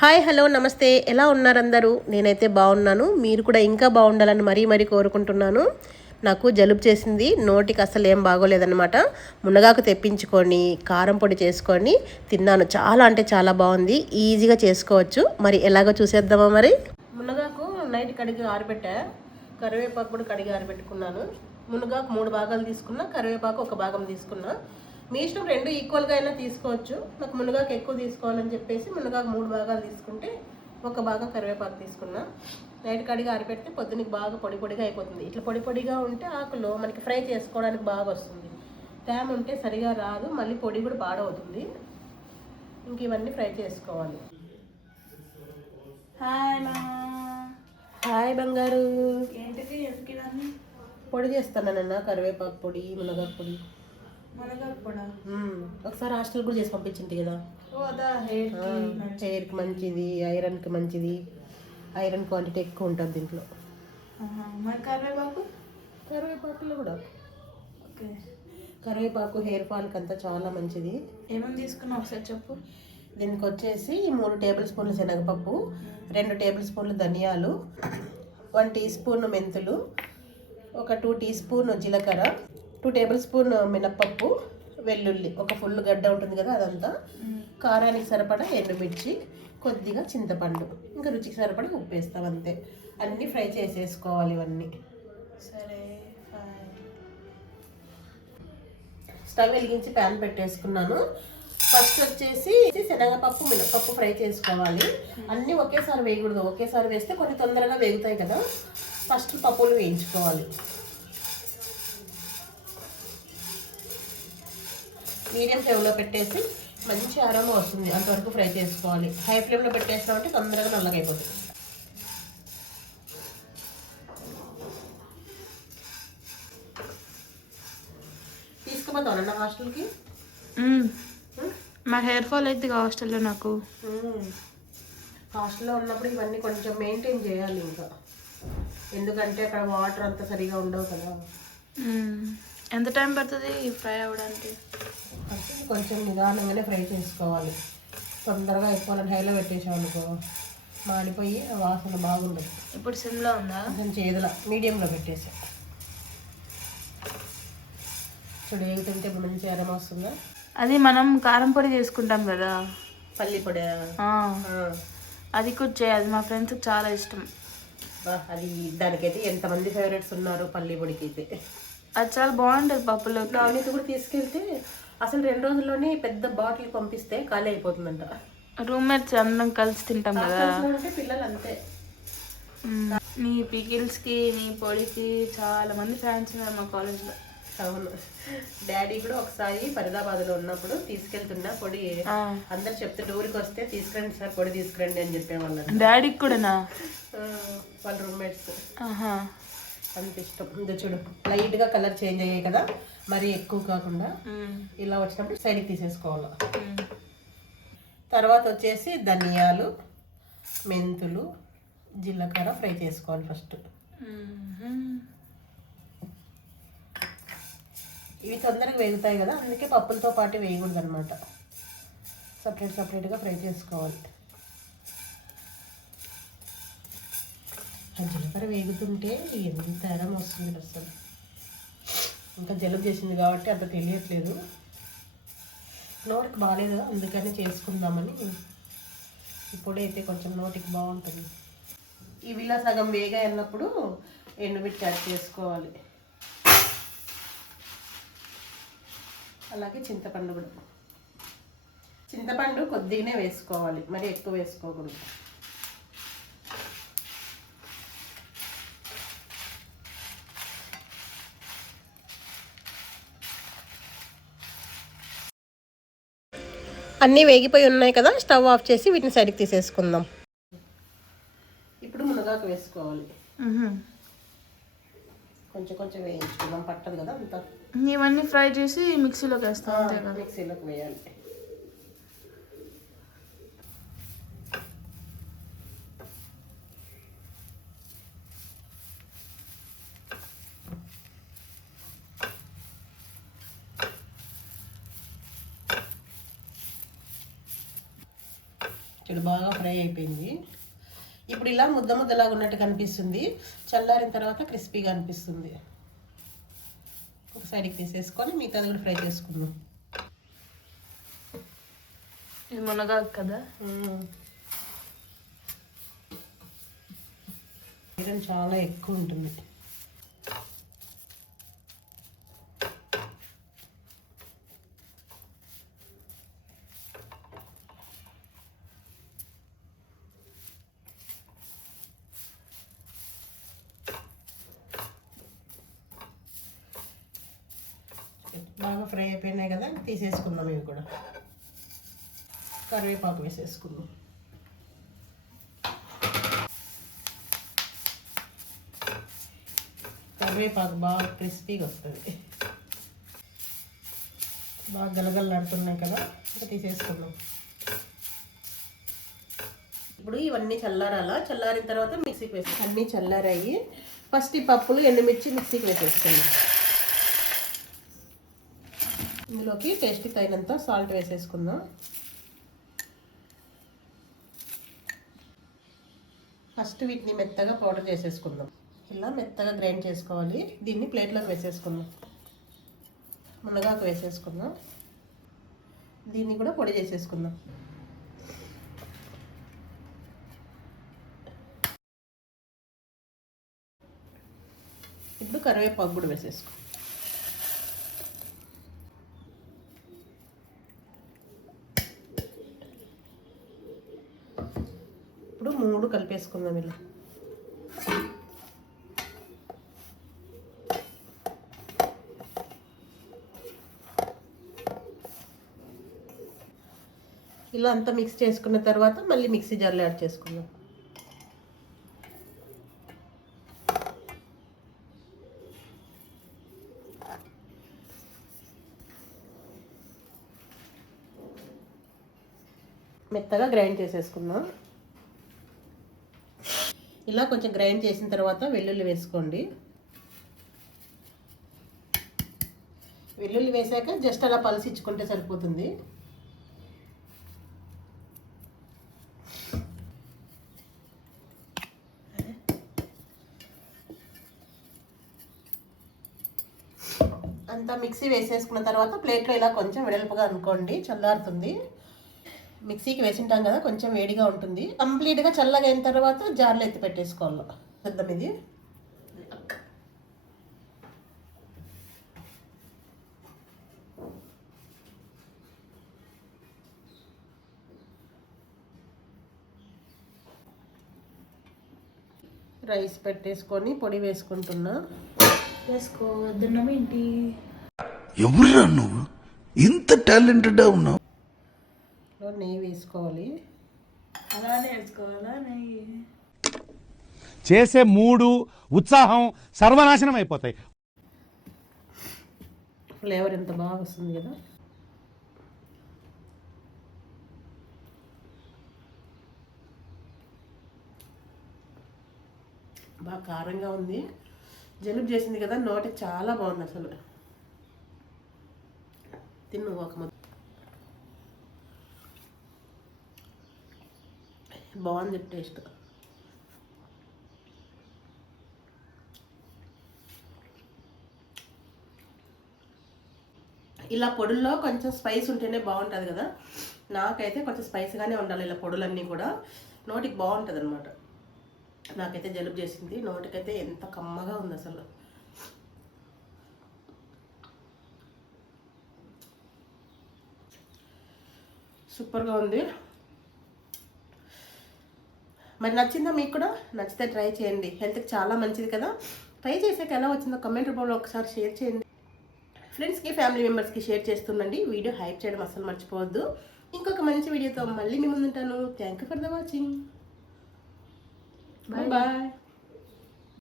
Hi hello నమస్తే, ఎలా ఉన్నారు అందరూ? నేనైతే బాగున్నాను. మీరు కూడా ఇంకా బాగుండాలని మరీ కోరుకుంటున్నాను. నాకు జలుబు చేసింది, నోటికి అసలు ఏం బాగోలేదన్నమాట. మునగాకు తెప్పించుకొని కారం పొడి చేసుకొని తిన్నాను. చాలా అంటే చాలా బాగుంది. ఈజీగా చేసుకోవచ్చు. మరి ఎలాగో చూసేద్దామా మరి. మునగాకు నైట్ కడిగి ఆరబెట్టా, కరివేపాకు కూడా కడిగి ఆరబెట్టుకున్నాను. మునగాకు 3 భాగాలు తీసుకున్నా, కరివేపాకు 1 భాగం తీసుకున్నా. మీ ఇష్టం, 2 ఈక్వల్గా అయినా తీసుకోవచ్చు. నాకు మునగాకు ఎక్కువ తీసుకోవాలని చెప్పేసి మునగాకు 3 భాగాలు తీసుకుంటే 1 భాగం కరివేపాకు తీసుకున్నా. నైట్ కడిగి ఆరిపెడితే పొద్దునకి బాగా పొడిగా అయిపోతుంది. ఇట్లా పొడిగా ఉంటే ఆకులో మనకి ఫ్రై చేసుకోవడానికి బాగా వస్తుంది. తేమ ఉంటే సరిగా రాదు, మళ్ళీ పొడి కూడా పాడవుతుంది. ఇంక ఇవన్నీ ఫ్రై చేసుకోవాలి. హాయ్ బంగారు. ఏంటిది? ఎందుకు ఇవన్నీ పొడి చేస్తానన్న, కరివేపాకు పొడి, మునగాకు పొడి. మునగాకు పొడా? ఒకసారి హాస్టల్ కూడా చేసి పంపించింది కదా. హెయిర్కి మంచిది, ఐరన్కి మంచిది. ఐరన్ క్వాంటిటీ ఎక్కువ ఉంటుంది దీంట్లో. మరి కరివేపాకులో కూడా ఓకే. కరివేపాకు హెయిర్ ఫాల్కి అంతా చాలా మంచిది. ఏమేమి తీసుకున్నావు ఒకసారి చెప్పు. దీనికి వచ్చేసి 3 టేబుల్ స్పూన్లు శనగపప్పు, 2 టేబుల్ స్పూన్లు ధనియాలు, 1 టీ స్పూన్ మెంతులు, ఒక 2 టీ స్పూన్ జీలకర్ర, 2 టేబుల్ స్పూన్ మినప్పప్పు, వెల్లుల్లి, ఒక ఫుల్ గడ్డ ఉంటుంది కదా అదంతా, కారానికి సరిపడా ఎండుమిర్చి, కొద్దిగా చింతపండు, ఇంకా రుచికి సరిపడా ఉప్పు వేస్తాం అంతే. అన్నీ ఫ్రై చేసేసుకోవాలి ఇవన్నీ. సరే. స్టవ్ వెలిగించి ప్యాన్ పెట్టేసుకున్నాను. ఫస్ట్ వచ్చేసి శనగపప్పు మినపప్పు ఫ్రై చేసుకోవాలి. అన్నీ ఒకేసారి వేయకూడదు, ఒకేసారి వేస్తే కొన్ని తొందరగా వేగుతాయి కదా. ఫస్ట్ పప్పులు వేయించుకోవాలి. మీడియం ఫ్లేమ్లో పెట్టేసి మంచి అరోమా వస్తుంది, అంతవరకు ఫ్రై చేసుకోవాలి. హై ఫ్లేమ్లో పెట్టేసినామంటే తొందరగా నల్లగా అయిపోతుంది. తీసుకుపోతాను హాస్టల్కి. మా హెయిర్ ఫాల్ అయితే హాస్టల్లో నాకు. హాస్టల్లో ఉన్నప్పుడు ఇవన్నీ కొంచెం మెయింటైన్ చేయాలి ఇంకా, ఎందుకంటే అక్కడ వాటర్ అంతా సరిగా ఉండవు కదా. ఎంత టైం పడుతుంది ఫ్రై అవ్వడానికి? కొంచెం నిదానంగానే ఫ్రై చేసుకోవాలి. తొందరగా అయిపోవాలని హైలో పెట్టేసాం అనుకో మాడిపోయి వాసన బాగుండదు. ఇప్పుడు సిమ్లో ఉందా? కొంచెం చేదుల మీడియంలో పెట్టేసా. చూడు ఏగుతుంటే మంచి అరమ వస్తుందా. అది మనం కారం పొడి చేసుకుంటాం కదా, పల్లి పొడి. అది కూడా చేయాలి, మా ఫ్రెండ్స్కి చాలా ఇష్టం. అది దానికైతే ఎంతమంది ఫేవరెట్స్ ఉన్నారు పల్లి పొడికి అయితే. అది చాలా బాగుంటుంది పప్పులో. అవినీతి కూడా తీసుకెళ్తే అసలు 2 రోజుల్లోనే పెద్ద బాటిల్ పంపిస్తే ఖాళీ అయిపోతుందంట. రూమ్మేట్స్ అందరం కలిసి తింటాం కదా. పిల్లలు అంతే. నీ పికిల్స్కి, నీ పొడికి చాలా మంది ఫ్యాన్స్ ఉన్నారు మా కాలేజ్లో. అవును, డాడీ కూడా ఒకసారి ఫరీదాబాద్లో ఉన్నప్పుడు తీసుకెళ్తున్నా పొడి. అందరు చెప్తుంటే ఊరికి వస్తే తీసుకురండి సార్ పొడి తీసుకురండి అని చెప్పేవాళ్ళం. డాడీకి కూడానా? వాళ్ళ రూమ్మేట్స్ అంత ఇష్టం. ఇది చూడు లైట్గా కలర్ చేంజ్ అయ్యాయి కదా, మరీ ఎక్కువ కాకుండా ఇలా వచ్చినప్పుడు సైడ్కి తీసేసుకోవాలి. తర్వాత వచ్చేసి ధనియాలు, మెంతులు, జీలకర్ర ఫ్రై చేసుకోవాలి ఫస్ట్. ఇవి తొందరగా వేగుతాయి కదా, అందుకే పప్పులతో పాటు వేయకూడదు అనమాట. సపరేట్గా ఫ్రై చేసుకోవాలి. జీలకర్ర వేగుతుంటే ఎంత అరం వస్తుంది అసలు. ఇంకా జలుబు చేసింది కాబట్టి అంత తెలియట్లేదు. నోటికి బాగాలేదు, అందుకని చేసుకుందామని. ఇప్పుడు అయితే కొంచెం నోటికి బాగుంటుంది. ఇవిలా సగం వేగా అన్నప్పుడు ఎండుమిర్చి యాడ్ చేసుకోవాలి. అలాగే చింతపండు కూడా. చింతపండు కొద్దిగానే వేసుకోవాలి, మరి ఎక్కువ వేసుకోకూడదు. అన్నీ వేగిపోయి ఉన్నాయి కదా, స్టవ్ ఆఫ్ చేసి వీటిని సైడ్కి తీసేసుకుందాం. ఇప్పుడు మునగాకు వేసుకోవాలి. కొంచెం వేయించుకుందాం, పట్టదు కదా అంతా. ఇవన్నీ ఫ్రై చేసి మిక్సీలోకి వేస్తాం. మిక్సీలోకి వేయాలి. చూడు బాగా ఫ్రై అయిపోయింది. ఇప్పుడు ఇలా ముద్ద ముద్దలాగా ఉన్నట్టు కనిపిస్తుంది. చల్లారిన తర్వాత క్రిస్పీగా అనిపిస్తుంది. ఒక సైడ్కి తీసేసుకొని మిగతాది కూడా ఫ్రై చేసుకుందాం. ఇది మునగాకు కదా. ఐరన్ చాలా ఎక్కువ ఉంటుంది. బాగా ఫ్రై అయిపోయినాయి కదా, తీసేసుకుందాం. ఇవి కూడా కరివేపాకు వేసేసుకుందాం. కరివేపాకు బాగా క్రిస్పీగా వస్తుంది. బాగా గలగలలాడుతున్నాయి కదా, ఇంకా తీసేసుకుందాం. ఇప్పుడు ఇవన్నీ చల్లారాలా. చల్లారిన తర్వాత మిక్సీకి వేసి అన్నీ చల్లారాయి. ఫస్ట్ ఈ పప్పులు ఎండుమిర్చి మిక్సీకి వేసేసుకుందాం. ఇందులోకి టేస్ట్కి తగినంత సాల్ట్ వేసేసుకుందాం. ఫస్ట్ వీటిని మెత్తగా పౌడర్ చేసేసుకుందాం. ఇలా మెత్తగా గ్రైండ్ చేసుకోవాలి. దీన్ని ప్లేట్లోకి వేసేసుకుందాం. మునగాకు వేసేసుకుందాం. దీన్ని కూడా పొడి చేసేసుకుందాం. ఇప్పుడు కరివేపాకు కూడా వేసేసుకుందాం. ఇప్పుడు 3 కలిపేసుకుందాం. ఇలా ఇలా అంతా మిక్స్ చేసుకున్న తర్వాత మళ్ళీ మిక్సీ జార్లో యాడ్ చేసుకుందాం. మెత్తగా గ్రైండ్ చేసేసుకుందాం. ఇలా కొంచెం గ్రైండ్ చేసిన తర్వాత వెల్లుల్లి వేసుకోండి. వెల్లుల్లి వేసాక జస్ట్ అలా పలసిచ్చుకుంటే సరిపోతుంది. అంతా మిక్సీ వేసేసుకున్న తర్వాత ప్లేట్లో ఇలా కొంచెం వెడల్పుగా అనుకోండి, చల్లారుతుంది. మిక్సీకి వేసింటాం కదా, కొంచెం వేడిగా ఉంటుంది. కంప్లీట్గా చల్లగా అయిన తర్వాత జార్లో ఎత్తి పెట్టేసుకోవాలి. పెద్దం ఇది. రైస్ పెట్టేసుకొని పొడి వేసుకుంటున్నా. వేసుకోవద్దున్నామేంటి? ఎవరురా నువ్వు ఇంత టాలెంటెడ్ ఉన్నావు? నెయ్యి వేసుకోవాలి. అలానే వేసుకోవాలా నెయ్యి? చేసే మూడు ఉత్సాహం సర్వనాశనం అయిపోతాయి. ఫ్లేవర్ ఎంత బాగా వస్తుంది కదా. బాగా కారంగా ఉంది. జలుబు చేసింది కదా, నోటి చాలా బాగుంది అసలు. తిన్ను ఒక ముద్ద. బాగుంది టేస్ట్. ఇలా పొడుల్లో కొంచెం స్పైస్ ఉంటేనే బాగుంటుంది కదా. నాకైతే కొంచెం స్పైస్గానే ఉండాలి. ఇలా పొడులన్నీ కూడా నోటికి బాగుంటుంది అనమాట. నాకైతే జలుబు చేసింది, నోటికైతే ఎంత కమ్మగా ఉంది అసలు. సూపర్గా ఉంది. మరి నచ్చిందా మీకు కూడా? నచ్చితే ట్రై చేయండి. హెల్త్కి చాలా మంచిది కదా. ట్రై చేసాక ఎలా వచ్చిందో కమెంట్ రూపంలో ఒకసారి షేర్ చేయండి. ఫ్రెండ్స్కి, ఫ్యామిలీ మెంబర్స్కి షేర్ చేస్తుండండి. వీడియో హైప్ చేయడం అసలు మర్చిపోవద్దు. ఇంకొక మంచి వీడియోతో మళ్ళీ మీ ముందుంటాను. Thank you for the watching. Bye bye.